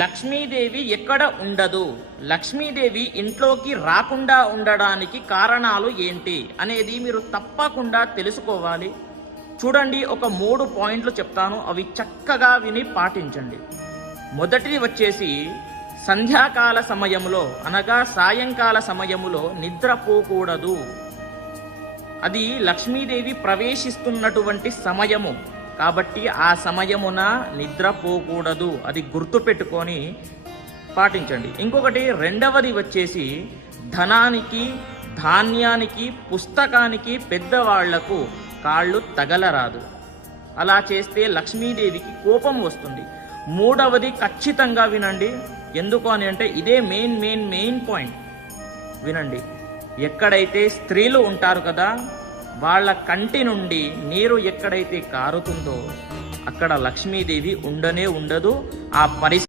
లక్ష్మీదేవి ఎక్కడ ఉండదు, లక్ష్మీదేవి ఇంట్లోకి రాకుండా ఉండడానికి కారణాలు ఏంటి అనేది మీరు తప్పకుండా తెలుసుకోవాలి. చూడండి, ఒక 3 పాయింట్లు చెప్తాను, అవి చక్కగా విని పాటించండి. మొదటిది వచ్చేసి సంధ్యాకాల సమయములో అనగా సాయంకాల సమయములో నిద్రపోకూడదు. అది లక్ష్మీదేవి ప్రవేశిస్తున్నటువంటి సమయము కాబట్టి ఆ సమయమున నిద్రపోకూడదు. అది గుర్తుపెట్టుకొని పాటించండి. ఇంకొకటి రెండవది వచ్చేసి ధనానికి, ధాన్యానికి, పుస్తకానికి పెద్దవాళ్లకు కాళ్ళు తగలరాదు. అలా చేస్తే లక్ష్మీదేవికి కోపం వస్తుంది. మూడవది ఖచ్చితంగా వినండి, ఎందుకు అని అంటే ఇదే మెయిన్ పాయింట్. వినండి, ఎక్కడైతే స్త్రీలు ఉంటారు కదా, వాళ్ళ కంటి నుండి నీరు ఎక్కడైతే కారుతుందో అక్కడ లక్ష్మీదేవి ఉండనే ఉండదు. ఆ పరిస్థితి